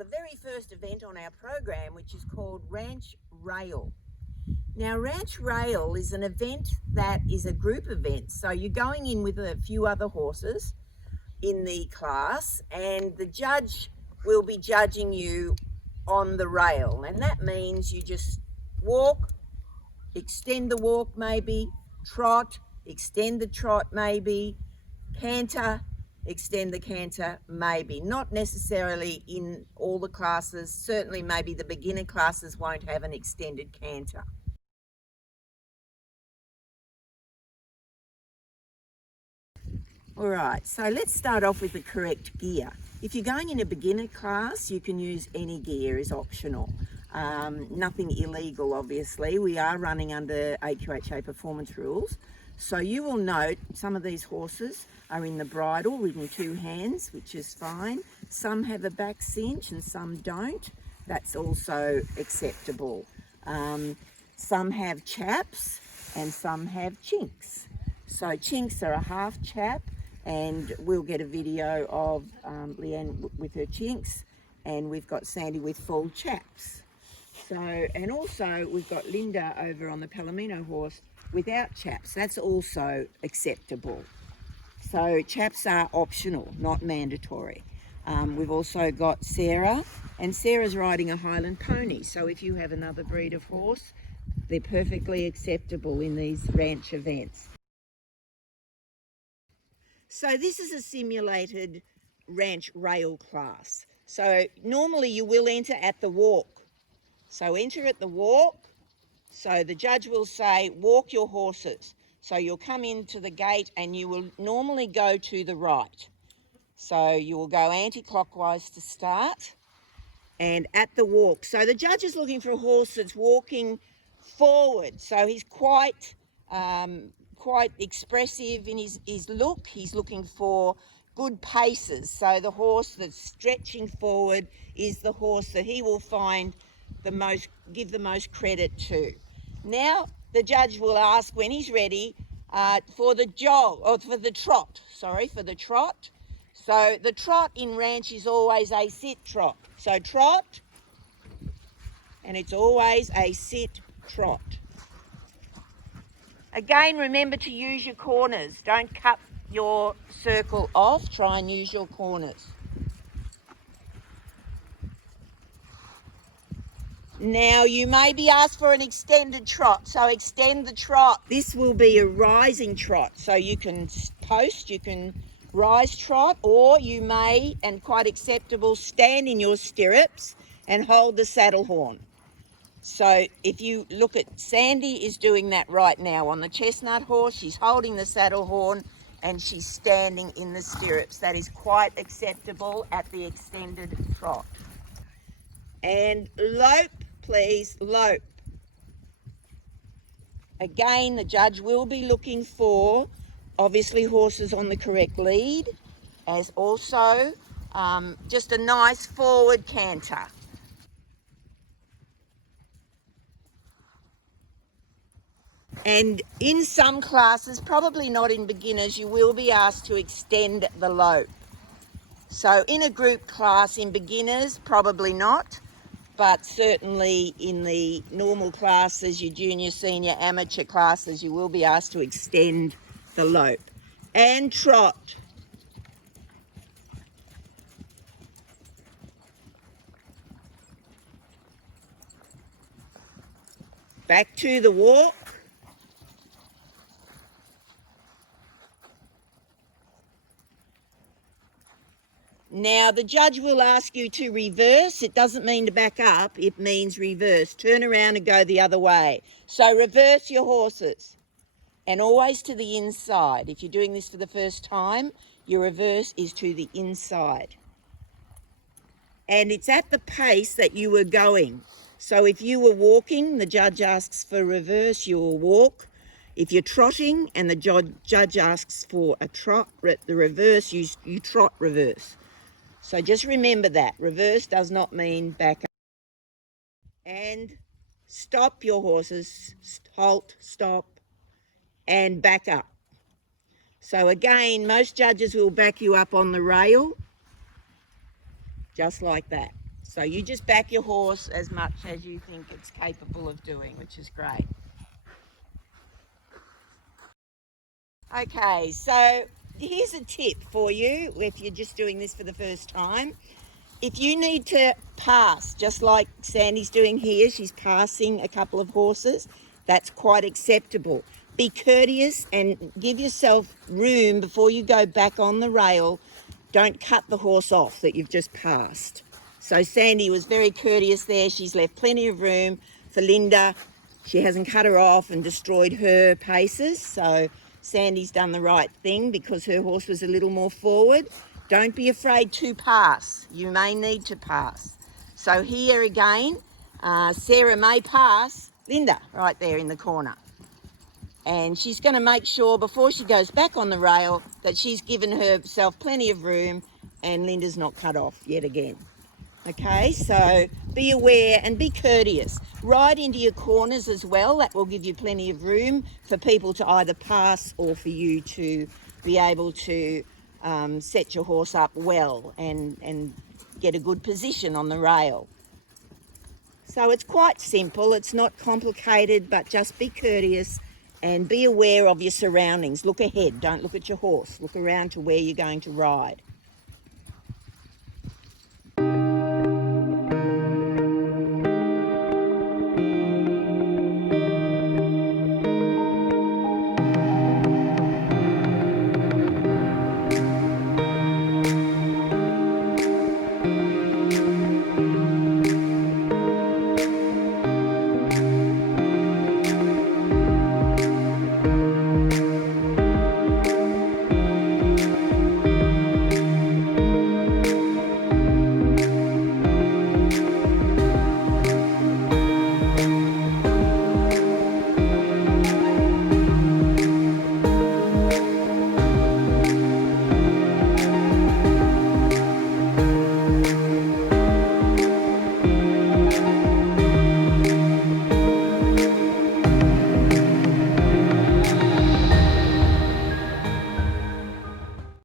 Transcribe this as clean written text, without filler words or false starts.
the very first event on our program, which is called Ranch Rail. Now, Ranch Rail is an event that is a group event. So you're going in with a few other horses in the class, and the judge will be judging you on the rail. And that means you just walk, extend the walk maybe, trot, extend the trot maybe, canter, extend the canter maybe. Not necessarily in all the classes. Certainly maybe the beginner classes won't have an extended canter. All right, so let's start off with the correct gear. If you're going in a beginner class, you can use any gear, is optional. Nothing illegal, obviously. We are running under AQHA performance rules. So you will note some of these horses are in the bridle ridden two hands, which is fine. Some have a back cinch and some don't. That's also acceptable. Some have chaps and some have chinks. So chinks are a half chap, and we'll get a video of Leanne with her chinks, and we've got Sandy with full chaps. So, and also we've got Linda over on the Palomino horse without chaps. That's also acceptable. So chaps are optional, not mandatory. We've also got Sarah, and Sarah's riding a Highland pony. So if you have another breed of horse, they're perfectly acceptable in these ranch events. So this is a simulated ranch rail class. So normally you will enter at the walk. So enter at the walk. So the judge will say, walk your horses. So you'll come into the gate and you will normally go to the right. So you will go anti-clockwise to start, and at the walk. So the judge is looking for a horse that's walking forward. So he's quite expressive in his look. He's looking for good paces. So the horse that's stretching forward is the horse that he will find give the most credit to. Now the judge will ask when he's ready for the jog, or for the trot. So the trot in ranch is always a sit trot. So trot, and it's always a sit trot. Again, remember to use your corners. Don't cut your circle off. Try and use your corners. Now you may be asked for an extended trot. So extend the trot. This will be a rising trot. So you can post, you can rise trot, or you may, and quite acceptable, stand in your stirrups and hold the saddle horn. So if you look at Sandy is doing that right now on the chestnut horse. She's holding the saddle horn and she's standing in the stirrups. That is quite acceptable at the extended trot. And lope, please, lope. Again, the judge will be looking for, obviously, horses on the correct lead, as also just a nice forward canter. And in some classes, probably not in beginners, you will be asked to extend the lope. So in a group class in beginners, probably not, but certainly in the normal classes, your junior, senior, amateur classes, you will be asked to extend the lope. And trot. Back to the walk. Now, the judge will ask you to reverse. It doesn't mean to back up. It means reverse. Turn around and go the other way. So reverse your horses, and always to the inside. If you're doing this for the first time, your reverse is to the inside. And it's at the pace that you were going. So if you were walking, the judge asks for reverse, you will walk. If you're trotting and the judge asks for a trot, the reverse, you trot reverse. So just remember that. Reverse does not mean back up. And stop your horses. Halt, stop, and back up. So again, most judges will back you up on the rail, just like that. So you just back your horse as much as you think it's capable of doing, which is great. Okay, so here's a tip for you if you're just doing this for the first time. If you need to pass, just like Sandy's doing here, she's passing a couple of horses, that's quite acceptable. Be courteous and give yourself room before you go back on the rail. Don't cut the horse off that you've just passed. So Sandy was very courteous there. She's left plenty of room for Linda. She hasn't cut her off and destroyed her paces. So Sandy's done the right thing because her horse was a little more forward. Don't be afraid to pass. You may need to pass. So here again, Sarah may pass Linda right there in the corner. And she's going to make sure before she goes back on the rail that she's given herself plenty of room and Linda's not cut off yet again. Okay, so be aware and be courteous. Ride into your corners as well. That will give you plenty of room for people to either pass or for you to be able to set your horse up well and get a good position on the rail. So it's quite simple. It's not complicated, but just be courteous and be aware of your surroundings. Look ahead. Don't look at your horse. Look around to where you're going to ride.